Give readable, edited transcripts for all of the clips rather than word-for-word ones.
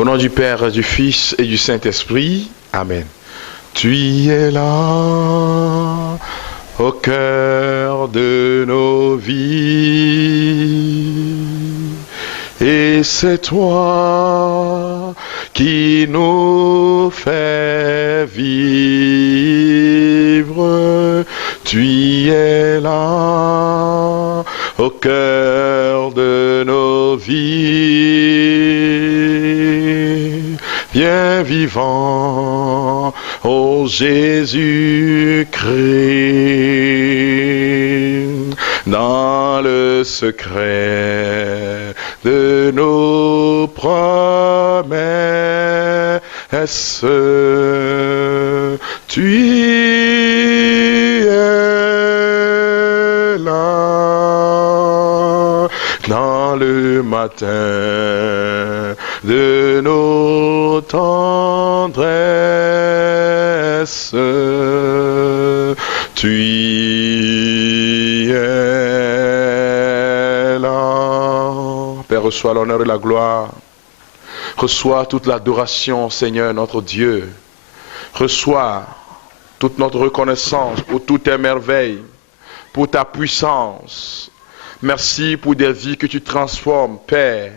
Au nom du Père, du Fils et du Saint-Esprit. Amen. Tu es là, au cœur de nos vies. Et c'est toi qui nous fais vivre. Tu es là, au cœur de nos vies. Bien vivant, ô Jésus-Christ, dans le secret de nos promesses, tu es là dans le matin de nos tendresses, tu es là. Père, reçois l'honneur et la gloire. Reçois toute l'adoration, Seigneur, notre Dieu. Reçois toute notre reconnaissance pour toutes tes merveilles, pour ta puissance. Merci pour des vies que tu transformes, Père,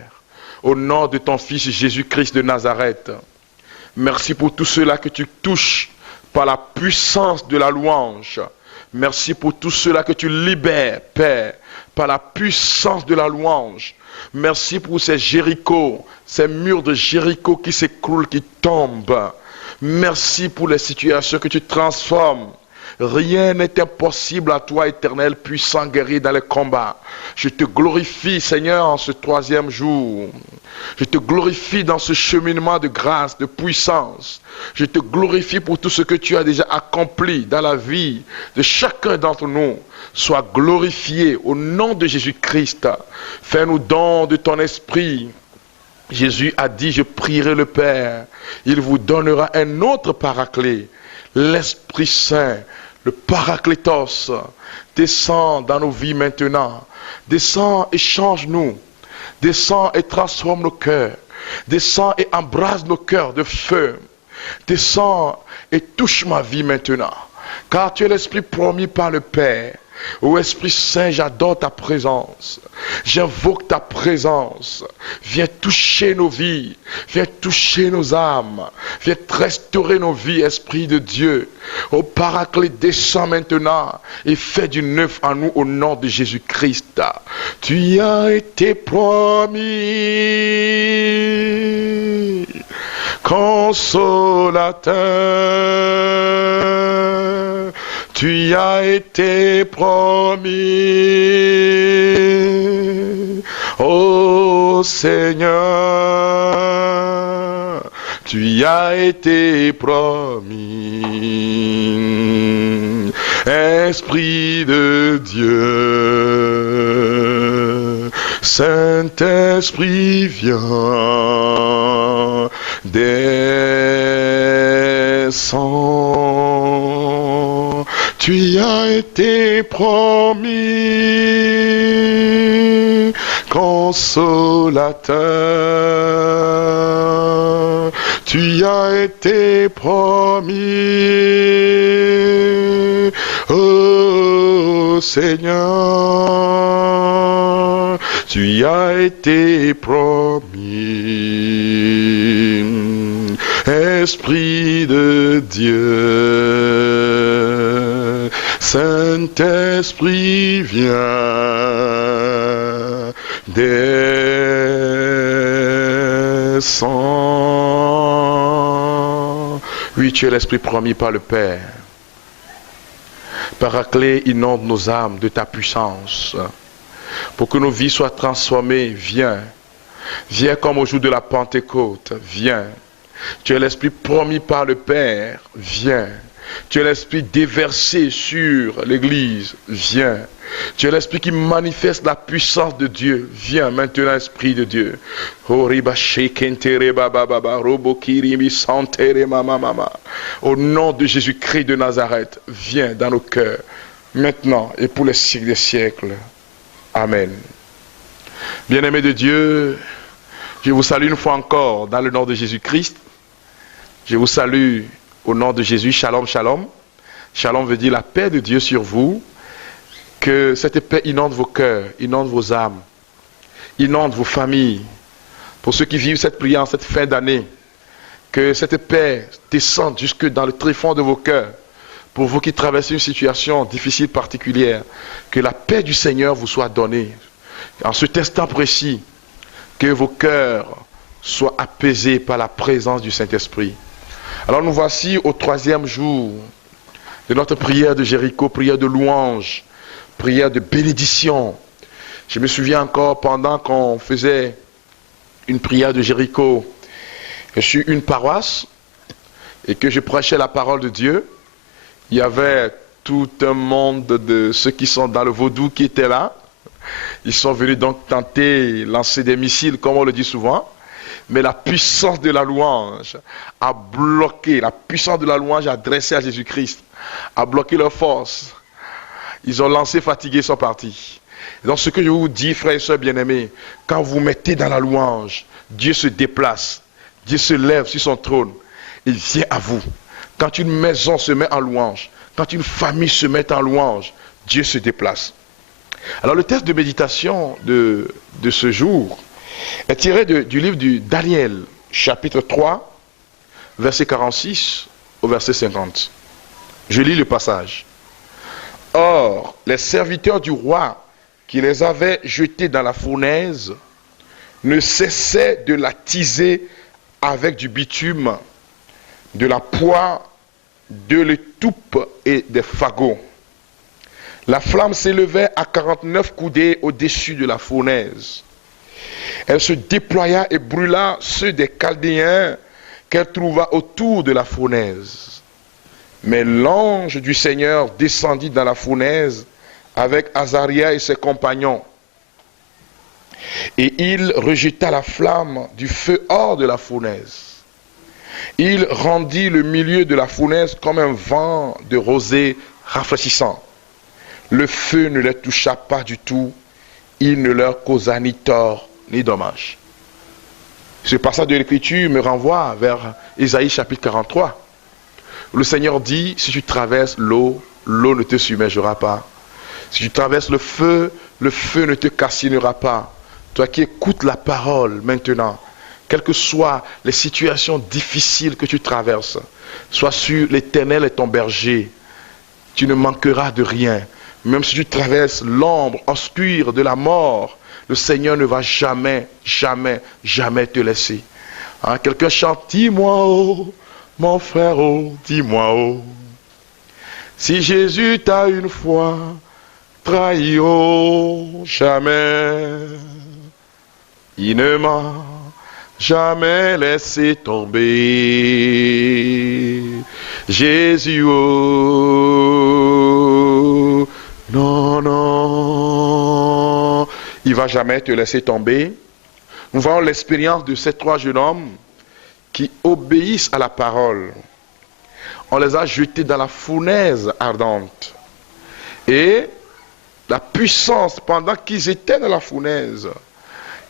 au nom de ton Fils Jésus-Christ de Nazareth. Merci pour tout cela que tu touches par la puissance de la louange. Merci pour tout cela que tu libères, Père, par la puissance de la louange. Merci pour ces Jéricho, ces murs de Jéricho qui s'écroulent, qui tombent. Merci pour les situations que tu transformes. Rien n'est impossible à toi, Éternel, puissant, guerrier dans les combats. Je te glorifie, Seigneur, en ce troisième jour. Je te glorifie dans ce cheminement de grâce, de puissance. Je te glorifie pour tout ce que tu as déjà accompli dans la vie de chacun d'entre nous. Sois glorifié au nom de Jésus-Christ. Fais-nous don de ton esprit. Jésus a dit, je prierai le Père. Il vous donnera un autre paraclet. L'Esprit Saint, le Paraclétos, descend dans nos vies maintenant. Descend et change-nous. Descend et transforme nos cœurs. Descend et embrase nos cœurs de feu. Descend et touche ma vie maintenant. Car tu es l'Esprit promis par le Père. Ô Esprit Saint, j'adore ta présence. J'invoque ta présence. Viens toucher nos vies. Viens toucher nos âmes. Viens restaurer nos vies, Esprit de Dieu. Ô Paraclet, descends maintenant et fais du neuf en nous au nom de Jésus-Christ. Tu as été promis, consolateur. Tu as été promis, ô Seigneur, tu as été promis, Esprit de Dieu, Saint-Esprit viens, descends. Tu as été promis, consolateur. Tu as été promis, ô Seigneur. Tu as été promis, Esprit de Dieu. Saint-Esprit vient, descend. Oui, tu es l'Esprit promis par le Père. Paraclet, inonde nos âmes de ta puissance. Pour que nos vies soient transformées, viens. Viens comme au jour de la Pentecôte, viens. Tu es l'Esprit promis par le Père, viens. Tu es l'Esprit déversé sur l'Église, viens. Tu es l'Esprit qui manifeste la puissance de Dieu, viens maintenant, Esprit de Dieu. Au nom de Jésus-Christ de Nazareth, viens dans nos cœurs, maintenant et pour les siècles des siècles. Amen. Bien-aimés de Dieu, Je vous salue une fois encore dans le nom de Jésus-Christ. Je vous salue au nom de Jésus. Shalom, shalom. Shalom veut dire la paix de Dieu sur vous. Que cette paix inonde vos cœurs, inonde vos âmes, inonde vos familles. Pour ceux qui vivent cette prière en cette fin d'année, que cette paix descende jusque dans le tréfonds de vos cœurs. Pour vous qui traversez une situation difficile particulière, que la paix du Seigneur vous soit donnée. En cet instant précis, que vos cœurs soient apaisés par la présence du Saint-Esprit. Alors nous voici au 3e jour de notre prière de Jéricho, prière de louange, prière de bénédiction. Je me souviens encore pendant qu'on faisait une prière de Jéricho, je suis une paroisse et que je prêchais la parole de Dieu. Il y avait tout un monde de ceux qui sont dans le vaudou qui étaient là. Ils sont venus donc tenter, lancer des missiles, comme on le dit souvent. Mais la puissance de la louange a bloqué, la puissance de la louange adressée à Jésus-Christ a bloqué leur force. Ils ont lancé fatigués, ils sont partis. Donc ce que je vous dis, frères et sœurs bien-aimés, quand vous mettez dans la louange, Dieu se déplace, Dieu se lève sur son trône, il vient à vous. Quand une maison se met en louange, quand une famille se met en louange, Dieu se déplace. Alors le texte de méditation de ce jour est tiré du livre du Daniel, chapitre 3, verset 46 au verset 50. Je lis le passage. Or, les serviteurs du roi qui les avaient jetés dans la fournaise ne cessaient de l'attiser avec du bitume, de la poix, de l'étoupe et des fagots. La flamme s'élevait à 49 coudées au-dessus de la fournaise. Elle se déploya et brûla ceux des Chaldéens qu'elle trouva autour de la fournaise. Mais l'ange du Seigneur descendit dans la fournaise avec Azaria et ses compagnons. Et il rejeta la flamme du feu hors de la fournaise. Il rendit le milieu de la fournaise comme un vent de rosée rafraîchissant. Le feu ne les toucha pas du tout. Il ne leur causa ni tort ni dommage. Ce passage de l'Écriture me renvoie vers Ésaïe chapitre 43. Où le Seigneur dit, si tu traverses l'eau, l'eau ne te submergera pas. Si tu traverses le feu ne te calcinera pas. Toi qui écoutes la parole maintenant, quelles que soient les situations difficiles que tu traverses, sois sûr, l'Éternel est ton berger. Tu ne manqueras de rien. Même si tu traverses l'ombre obscure de la mort, le Seigneur ne va jamais, jamais, jamais te laisser. Hein? Quelqu'un chante, dis-moi, oh, mon frère, oh, dis-moi, oh. Si Jésus t'a une fois trahi, oh, jamais, il ne m'a jamais laissé tomber. Jésus, oh, non, non, il ne va jamais te laisser tomber. Nous voyons l'expérience de ces 3 jeunes hommes qui obéissent à la parole. On les a jetés dans la fournaise ardente. Et la puissance, pendant qu'ils étaient dans la fournaise,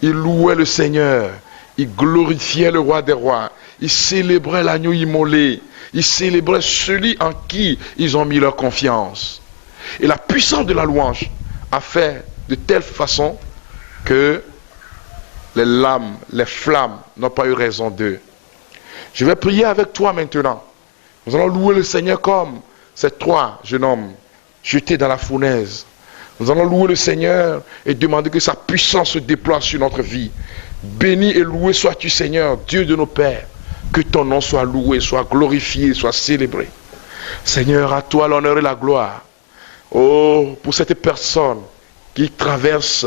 ils louaient le Seigneur, ils glorifiaient le roi des rois, ils célébraient l'agneau immolé, ils célébraient celui en qui ils ont mis leur confiance. Et la puissance de la louange a fait de telle façon que les lames, les flammes n'ont pas eu raison d'eux. Je vais prier avec toi maintenant. Nous allons louer le Seigneur comme ces 3 jeunes hommes jetés dans la fournaise. Nous allons louer le Seigneur et demander que sa puissance se déploie sur notre vie. Béni et loué sois-tu, Seigneur, Dieu de nos pères. Que ton nom soit loué, soit glorifié, soit célébré. Seigneur, à toi l'honneur et la gloire. Oh, pour cette personne qui traverse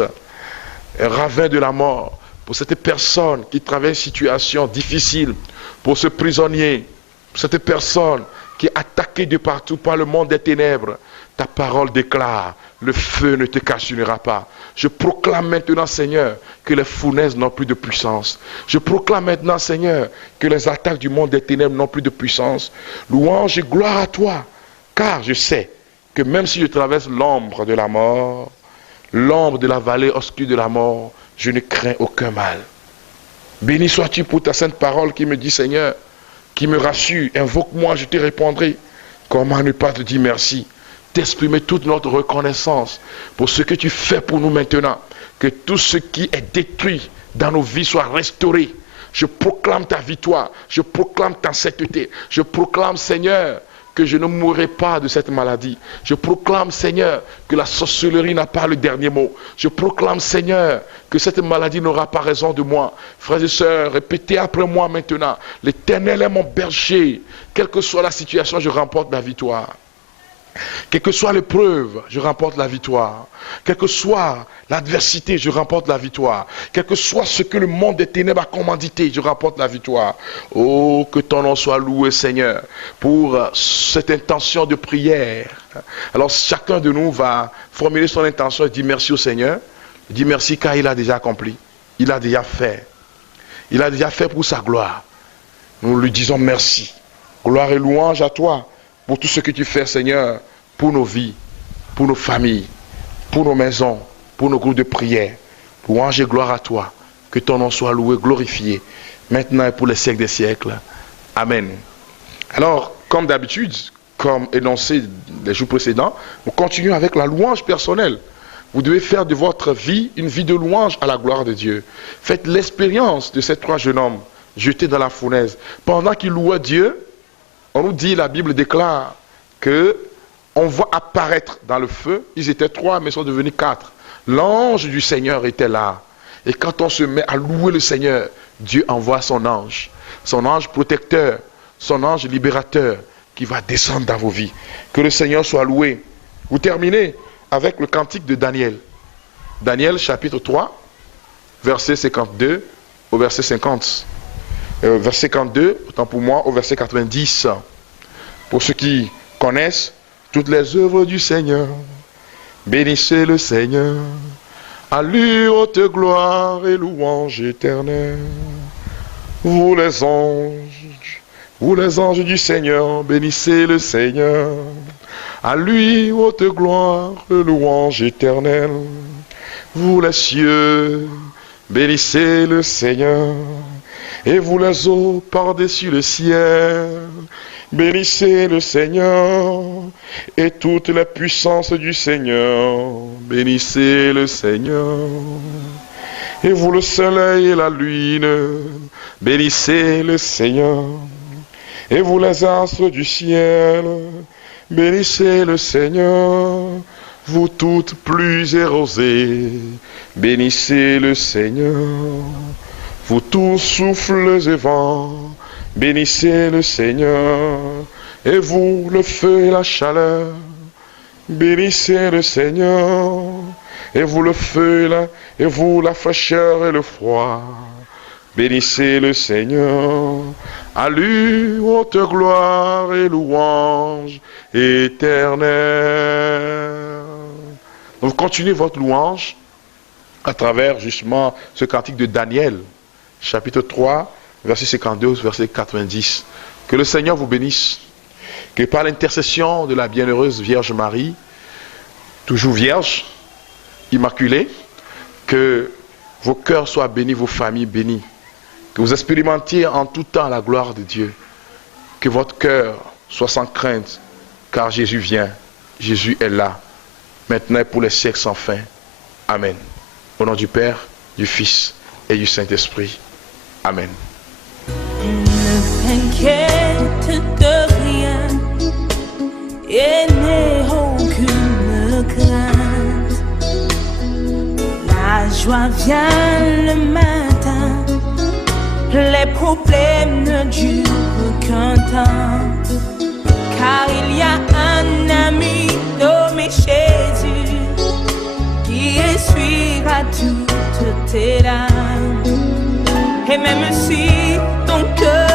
un ravin de la mort, pour cette personne qui traverse une situation difficile, pour ce prisonnier, pour cette personne qui est attaquée de partout par le monde des ténèbres, ta parole déclare, le feu ne te calcinera pas. Je proclame maintenant, Seigneur, que les fournaises n'ont plus de puissance. Je proclame maintenant, Seigneur, que les attaques du monde des ténèbres n'ont plus de puissance. Louange et gloire à toi, car je sais que même si je traverse l'ombre de la mort, l'ombre de la vallée obscure de la mort, je ne crains aucun mal. Béni sois-tu pour ta sainte parole qui me dit, Seigneur, qui me rassure, invoque-moi, je te répondrai. Comment ne pas te dire merci? T'exprimer toute notre reconnaissance pour ce que tu fais pour nous maintenant. Que tout ce qui est détruit dans nos vies soit restauré. Je proclame ta victoire, je proclame ta sainteté, je proclame, Seigneur, que je ne mourrai pas de cette maladie. Je proclame, Seigneur, que la sorcellerie n'a pas le dernier mot. Je proclame, Seigneur, que cette maladie n'aura pas raison de moi. Frères et sœurs, répétez après moi maintenant. L'Éternel est mon berger. Quelle que soit la situation, je remporte la victoire. Quelle que soit l'épreuve, je remporte la victoire. Quelle que soit l'adversité, je remporte la victoire. Quel que soit ce que le monde des ténèbres a commandité, je remporte la victoire. Oh, que ton nom soit loué, Seigneur, pour cette intention de prière. Alors, chacun de nous va formuler son intention et dire merci au Seigneur. Il dit merci car il a déjà accompli. Il a déjà fait. Il a déjà fait pour sa gloire. Nous lui disons merci. Gloire et louange à toi pour tout ce que tu fais, Seigneur, pour nos vies, pour nos familles, pour nos maisons, pour nos groupes de prière. Louange et gloire à toi. Que ton nom soit loué, glorifié, maintenant et pour les siècles des siècles. Amen. Alors, comme d'habitude, comme énoncé les jours précédents, nous continuons avec la louange personnelle. Vous devez faire de votre vie une vie de louange à la gloire de Dieu. Faites l'expérience de ces trois jeunes hommes jetés dans la fournaise. Pendant qu'ils louaient Dieu, on nous dit, la Bible déclare que on voit apparaître dans le feu, ils étaient trois mais ils sont devenus quatre. L'ange du Seigneur était là. Et quand on se met à louer le Seigneur, Dieu envoie son ange protecteur, son ange libérateur qui va descendre dans vos vies. Que le Seigneur soit loué. Vous terminez avec le cantique de Daniel. Daniel chapitre 3, verset 52 au verset 50. Verset 52, autant pour moi, au verset 90. Pour ceux qui connaissent toutes les œuvres du Seigneur, bénissez le Seigneur, à lui haute gloire et louange éternelle. Vous les anges du Seigneur, bénissez le Seigneur, à lui haute gloire et louange éternelle. Vous les cieux, bénissez le Seigneur, et vous les eaux par-dessus le ciel, bénissez le Seigneur, et toutes les puissances du Seigneur, bénissez le Seigneur. Et vous le soleil et la lune, bénissez le Seigneur. Et vous les astres du ciel, bénissez le Seigneur. Vous toutes pluies et rosées, bénissez le Seigneur. Vous tous souffles et vents, bénissez le Seigneur. Et vous, le feu et la chaleur, bénissez le Seigneur. Et vous, le feu et vous, la fraîcheur et le froid, bénissez le Seigneur. À lui, haute gloire et louange éternelle. Donc, continuez votre louange à travers justement ce cantique de Daniel, chapitre 3, verset 52, verset 90. Que le Seigneur vous bénisse. Que par l'intercession de la bienheureuse Vierge Marie, toujours vierge, immaculée, que vos cœurs soient bénis, vos familles bénies. Que vous expérimentiez en tout temps la gloire de Dieu. Que votre cœur soit sans crainte, car Jésus vient. Jésus est là, maintenant et pour les siècles sans fin. Amen. Au nom du Père, du Fils et du Saint-Esprit. Amen. Ne t'inquiète de rien et n'aie aucune crainte. La joie vient le matin, les problèmes ne durent qu'un temps. Car il y a un ami nommé Jésus qui essuiera toutes tes larmes. Et même si ton cœur